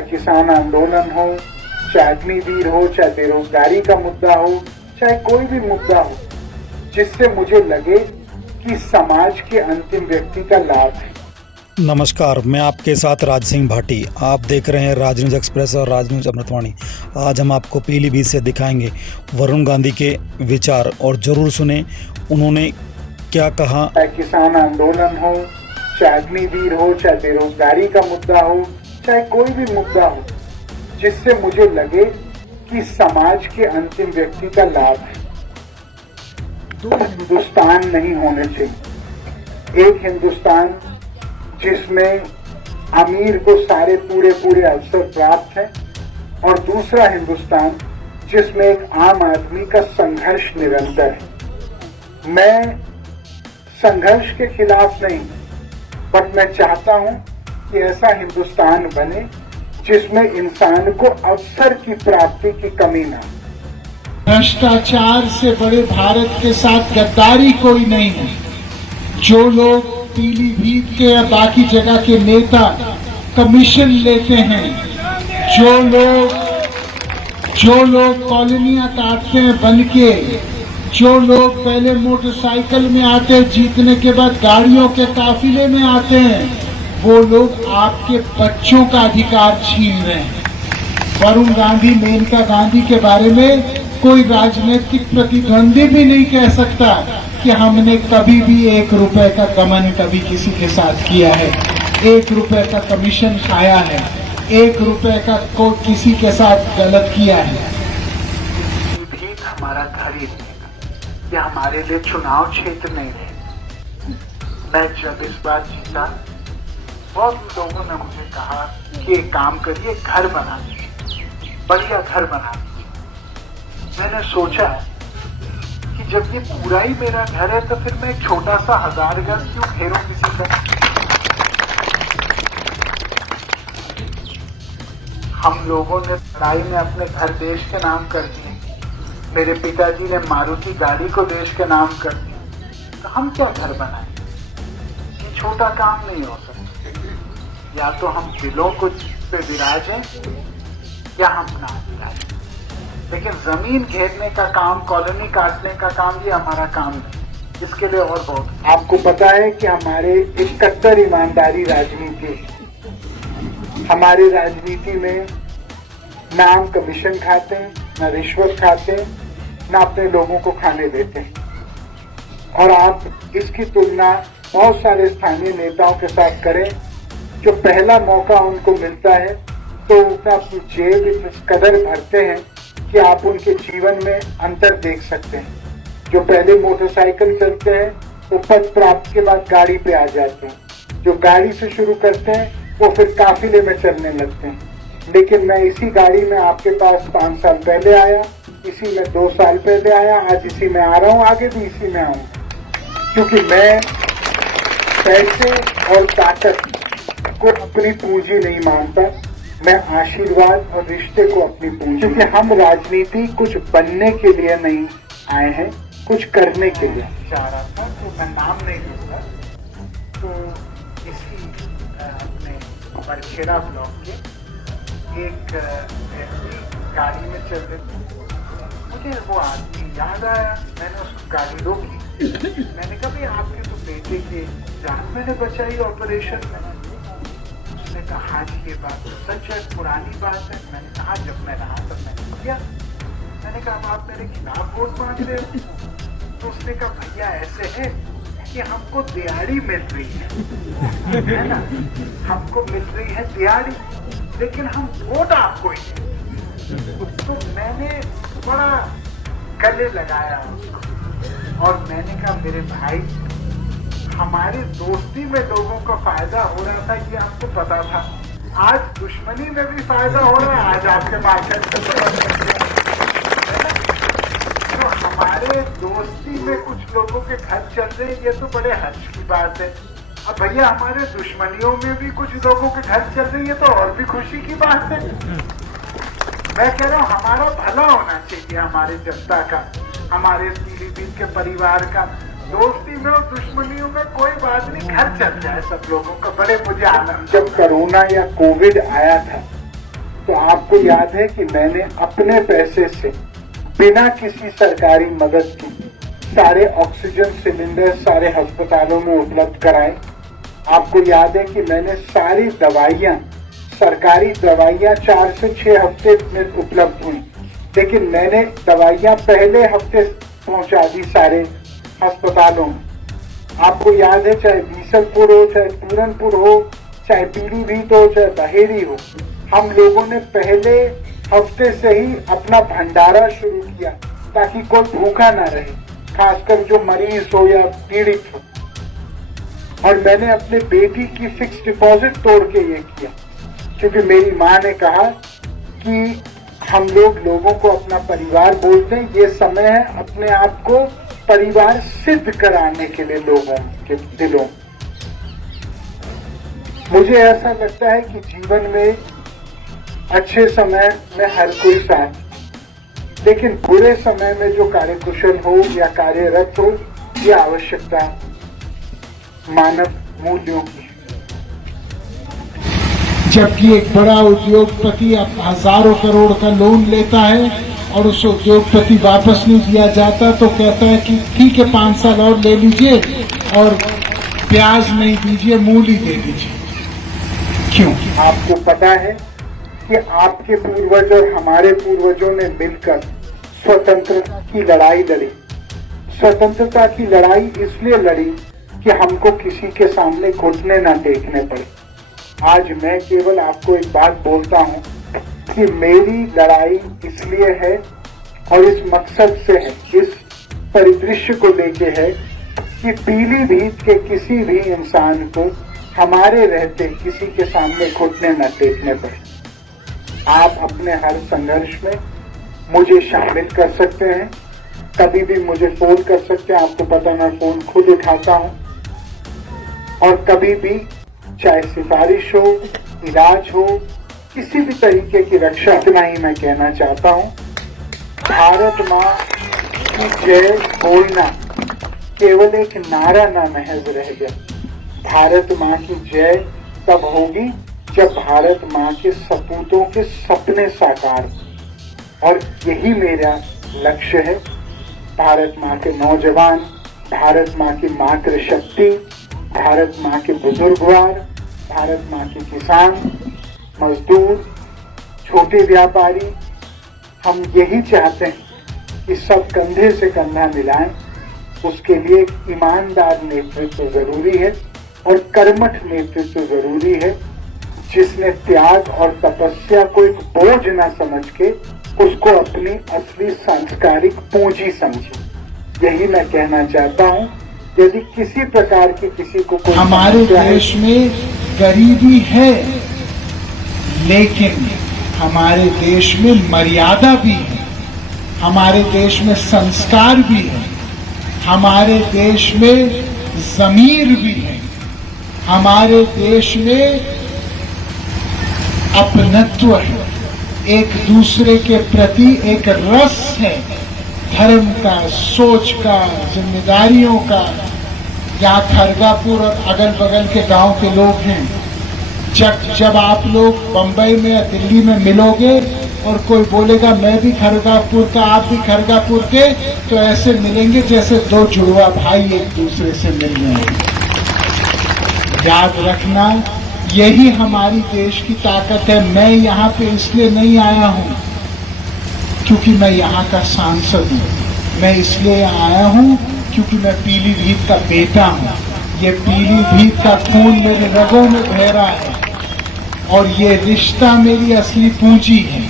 चाहे किसान आंदोलन हो, चाहे अग्निवीर हो, चाहे बेरोजगारी का मुद्दा हो, चाहे कोई भी मुद्दा हो जिससे मुझे लगे कि समाज के अंतिम व्यक्ति का लाभ है। नमस्कार, मैं आपके साथ राज सिंह भाटी। आप देख रहे हैं राजन्यूज एक्सप्रेस और राजन्यूज अमृतवाणी। आज हम आपको पीलीभीत से दिखाएंगे वरुण गांधी के विचार, और ज़रूर सुने उन्होंने क्या कहा। चाहे किसान आंदोलन हो, चाहे अग्निवीर हो, चाहे बेरोजगारी का मुद्दा हो, चाहे कोई भी मुद्दा हो जिससे मुझे लगे कि समाज के अंतिम व्यक्ति का लाभ है। दो हिंदुस्तान नहीं होने चाहिए। एक हिंदुस्तान जिसमें अमीर को सारे पूरे अवसर प्राप्त हैं, और दूसरा हिंदुस्तान जिसमें एक आम आदमी का संघर्ष निरंतर है। मैं संघर्ष के खिलाफ नहीं, बट मैं चाहता हूं कि ऐसा हिंदुस्तान बने जिसमें इंसान को अवसर की प्राप्ति की कमी ना। भ्रष्टाचार से बड़े भारत के साथ गद्दारी कोई नहीं है। जो लोग पीलीभीत के या बाकी जगह के नेता कमीशन लेते हैं, जो लोग कॉलोनियां काटते हैं बन के, जो लोग पहले मोटरसाइकिल में आते, जीतने के बाद गाड़ियों के काफिले में आते हैं, वो लोग आपके बच्चों का अधिकार छीन रहे हैं। वरुण गांधी, मेनका गांधी के बारे में कोई राजनीतिक प्रतिद्वंदी भी नहीं कह सकता कि हमने कभी भी 1 रुपए का गमन कभी किसी के साथ किया है, 1 रुपए का कमीशन खाया है, 1 रुपए का को किसी के साथ गलत किया है। पीलीभीत हमारा घर ही नहीं, या हमारे लिए चुनाव क्षेत्र नहीं है। मैं जब इस बार जीता, बहुत लोगों ने मुझे कहा कि एक काम करिए, घर बना दीजिए, बढ़िया घर बना दीजिए। मैंने सोचा कि जब ये पूरा ही मेरा घर है तो फिर मैं एक छोटा सा 1000 गज क्यों घेरूं किसी का। हम लोगों ने लड़ाई में अपने घर देश के नाम कर दिए। मेरे पिताजी ने मारुति गाड़ी को देश के नाम कर दिया। तो हम क्या घर बनाए? ये छोटा काम नहीं हो सकता। या तो हम दिलों को पे विराजें या हम ना विराजें, लेकिन जमीन घेरने का काम, कॉलोनी काटने का काम, ये हमारा काम नहीं। इसके लिए और बहुत। आपको पता है कि हमारे एक कट्टर ईमानदारी राजनीति है। हमारी राजनीति में ना हम कमीशन खाते हैं, ना रिश्वत खाते हैं, ना अपने लोगों को खाने देते हैं। और आप इसकी तुलना बहुत सारे स्थानीय नेताओं के साथ करें, जो पहला मौका उनको मिलता है तो उनका अपनी जेब इस कदर भरते हैं कि आप उनके जीवन में अंतर देख सकते हैं। जो पहले मोटरसाइकिल चलते हैं वो पद प्राप्त के बाद गाड़ी पे आ जाते हैं। जो गाड़ी से शुरू करते हैं वो फिर काफिले में चलने लगते हैं। लेकिन मैं इसी गाड़ी में आपके पास 5 साल पहले आया, इसी में 2 साल पहले आया, आज इसी में आ रहा हूँ, आगे भी इसी में आऊंगा। क्योंकि मैं पैसे और ताकत को अपनी पूंजी नहीं मानता, मैं आशीर्वाद और रिश्ते को अपनी पूंजी। क्योंकि हम राजनीति कुछ बनने के लिए नहीं आए हैं, कुछ करने के लिए चाह रहा था। तो मैं नाम नहीं लूंगा। तो इसी अपने बरखेड़ा ब्लॉक के एक व्यक्ति गाड़ी में चल रहे थे, मुझे वो आदमी याद आया। मैंने उसको गाड़ी रोकी। मैंने कहा भाई आपके तो बेटे की जान मैंने बचाई ऑपरेशन में। उसने कहा हाँ जी ये बात तो सच है, पुरानी बात है। मैंने कहा जब मैं रहा तब मैंने किया। मैंने कहा अब आप मेरे खिलाफ वोट मांग रहे हो? तो उसने कहा भैया ऐसे है कि हमको दिहाड़ी मिल रही है ना, हमको मिल रही है दिहाड़ी, लेकिन हम वोट आपको ही दें। तो मैंने बड़ा गले लगाया उसको, और मैंने कहा मेरे भाई, हमारी दोस्ती में लोगों को फायदा हो रहा था ये हमको पता था, आज दुश्मनी में भी फायदा हो रहा है। आज आपके माध्यम से तो हमारे दोस्ती में कुछ लोगों के घर चल रहे हैं, ये तो बड़े हर्ष की बात है। अब भैया हमारे दुश्मनियों में भी कुछ लोगों के घर चल रही है तो और भी खुशी की बात है। मैं कह रहा हूँ हमारा भला होना चाहिए, हमारे जनता का, हमारे पीलीभीत के परिवार का। दोस्ती में और दुश्मनियों में कोई बात नहीं, घर चल जाए सब लोगों का, बड़े मुझे आनंद। जब कोरोना या कोविड आया था आपको याद है कि मैंने अपने पैसे से बिना किसी सरकारी मदद के सारे ऑक्सीजन सिलेंडर सारे अस्पतालों में उपलब्ध कराए। आपको याद है कि मैंने सारी दवाइयाँ, सरकारी दवाइयाँ 4 से 6 हफ्ते में उपलब्ध हुई, लेकिन मैंने दवाइयाँ पहले हफ्ते पहुंचा दी सारे अस्पतालों में। आपको याद है, चाहे बीसलपुर हो, चाहे पूरनपुर हो, चाहे पीलीभीत हो, चाहे बहेड़ी हो, हम लोगों ने पहले हफ्ते से ही अपना भंडारा शुरू किया ताकि कोई भूखा ना रहे, खासकर जो मरीज हो या पीड़ित हो। और मैंने अपने बेटी की फिक्स डिपॉजिट तोड़ के ये किया, क्योंकि मेरी माँ ने कहा कि हम लोगों को अपना परिवार बोलते हैं, ये समय है अपने आप को परिवार सिद्ध कराने के लिए लोगों के दिलों। मुझे ऐसा लगता है कि जीवन में अच्छे समय में हर कोई साथ, लेकिन बुरे समय में जो कार्यकुशल हो या कार्यरत हो, ये आवश्यकता मानव मूल्यों की। जबकि एक बड़ा उद्योगपति अब हजारों करोड़ का लोन लेता है और उस उद्योगपति वापस नहीं दिया जाता तो कहता है कि ठीक है 5 साल और ले लीजिए और ब्याज नहीं दीजिए, मूल ही दे दीजिए। क्यों? आपको पता है कि आपके पूर्वज और हमारे पूर्वजों ने मिलकर स्वतंत्रता की लड़ाई लड़ी। स्वतंत्रता की लड़ाई इसलिए लड़ी कि हमको किसी के सामने घुटने न टेकने पड़े। आज मैं केवल आपको एक बात बोलता हूँ कि मेरी लड़ाई इसलिए है और इस मकसद से है, इस परिदृश्य को लेके है कि पीलीभीत के किसी भी इंसान को हमारे रहते किसी के सामने घुटने न टेकने पड़े। आप अपने हर संघर्ष में मुझे शामिल कर सकते हैं, कभी भी मुझे फोन कर सकते हैं। आपको पता, मैं फोन खुद उठाता हूँ और कभी भी, चाहे सिफारिश हो, इलाज हो, किसी भी तरीके की रक्षा। इतना ही मैं कहना चाहता हूँ, भारत माँ की जय बोलना केवल एक नारा ना महज रह गया। भारत माँ की जय तब होगी जब भारत माँ के सपूतों के सपने साकार, और यही मेरा लक्ष्य है। भारत माँ के नौजवान, भारत माँ की मातृशक्ति, भारत माँ के बुजुर्गवार, भारत माँ के किसान, मजदूर, छोटे व्यापारी, हम यही चाहते हैं कि सब कंधे से कंधा मिलाएं। उसके लिए एक ईमानदार नेतृत्व जरूरी है और कर्मठ नेतृत्व जरूरी है, जिसने त्याग और तपस्या को एक बोझ न समझ के उसको अपनी असली सांस्कारिक पूंजी समझे। यही मैं कहना चाहता हूँ। यदि किसी प्रकार की किसी को कोई हमारे देश में गरीबी है, लेकिन हमारे देश में मर्यादा भी है, हमारे देश में संस्कार भी है, हमारे देश में ज़मीर भी है, हमारे देश में अपनत्व है, एक दूसरे के प्रति एक रस है, धर्म का, सोच का, जिम्मेदारियों का। यहाँ खरगापुर और अगल बगल के गांव के लोग हैं। जब आप लोग बंबई में या दिल्ली में मिलोगे और कोई बोलेगा मैं भी खरगापुर का, आप भी खरगापुर के, तो ऐसे मिलेंगे जैसे दो जुड़वा भाई एक दूसरे से मिल रहे हैं। याद रखना, यही हमारी देश की ताकत है। मैं यहाँ पे इसलिए नहीं आया हूँ क्योंकि मैं यहाँ का सांसद हूँ, मैं इसलिए यहाँ आया हूँ क्योंकि मैं पीलीभीत का बेटा हूँ। ये पीलीभीत का खून मेरे रगों में बह रहा है और ये रिश्ता मेरी असली पूंजी है।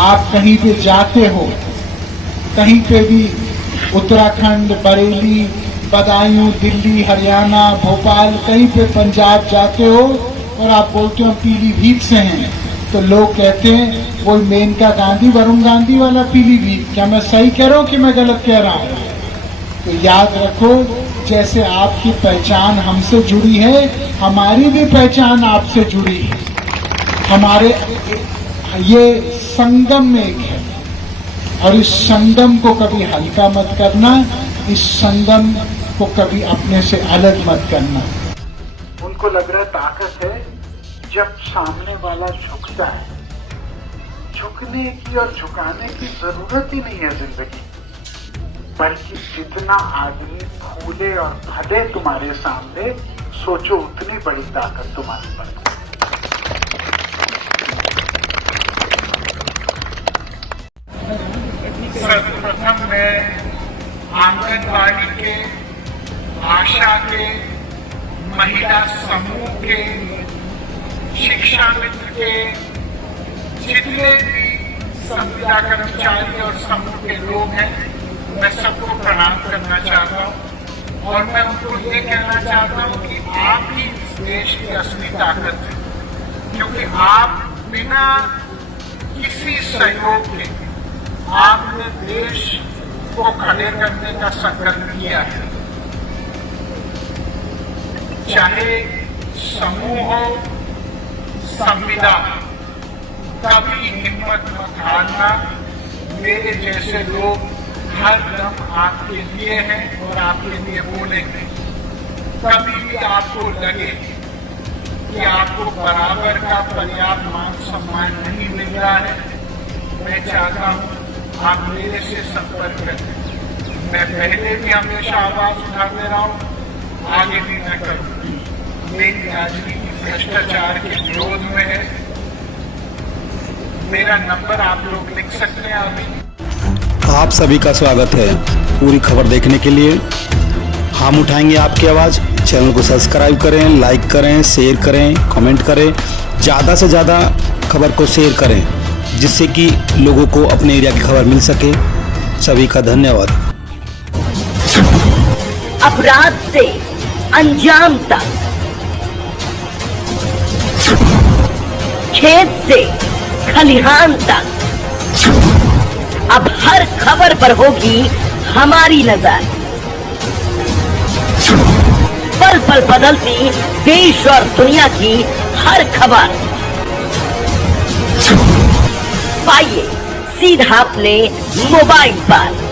आप कहीं पे जाते हो, कहीं पे भी उत्तराखंड, बरेली, बदायूं, दिल्ली, हरियाणा, भोपाल, कहीं पे पंजाब जाते हो और आप बोलते हो पीलीभीत से हैं, तो लोग कहते हैं वो मेनका गांधी, वरुण गांधी वाला पीलीभीत। क्या मैं सही कह रहा हूँ कि मैं गलत कह रहा हूँ? तो याद रखो, जैसे आपकी पहचान हमसे जुड़ी है, हमारी भी पहचान आपसे जुड़ी है। हमारे ये संगम में एक है और इस संगम को कभी हल्का मत करना, इस संगम को कभी अपने से अलग मत करना। उनको लग रहा ताकत है, जब सामने वाला झुकता है, झुकने की और झुकाने की जरूरत ही नहीं है जिंदगी, बल्कि जितना आदमी फूले और फटे तुम्हारे सामने, सोचो उतनी बड़ी ताकत तुम्हारे पास। सर्वप्रथम मैं आंगनबाड़ी के, आशा के, महिला समूह के, शिक्षा मित्र के, जितने भी संविदा कर्मचारी और समूह के लोग हैं, मैं सबको प्रणाम करना चाहता हूँ और मैं उनको ये कहना चाहता हूँ कि आप ही इस देश की असली ताकत है, क्योंकि आप बिना किसी सहयोग के आपने देश को खड़े करने का संकल्प किया है। चाहे समूह हो, संविदा, कभी हिम्मत मत हारना। मेरे जैसे लोग हर दम आपके लिए हैं और आपके लिए बोलेंगे। कभी भी आपको लगे कि आपको बराबर का पर्याप्त मान सम्मान नहीं मिल रहा है, मैं चाहता हूं आप मेरे से संपर्क करें। मैं पहले भी हमेशा आवाज उठाते रहा हूं, आगे भी मैं करूं। मेरी राजनीति भ्रष्टाचार के विरोध में है। मेरा नंबर आप लोग लिख सकते हैं अभी। आप सभी का स्वागत है। पूरी खबर देखने के लिए हम उठाएंगे आपकी आवाज़। चैनल को सब्सक्राइब करें, लाइक करें, शेयर करें, कमेंट करें। ज़्यादा से ज़्यादा खबर को शेयर करें, जिससे कि लोगों को अपने एरिया की खबर मिल सके। सभी का धन्यवाद। अपराध से अंजाम तक, खेत से खलिहान तक, अब हर खबर पर होगी हमारी नजर। पल पल बदलती देश और दुनिया की हर खबर पाइए सीधा अपने मोबाइल पर।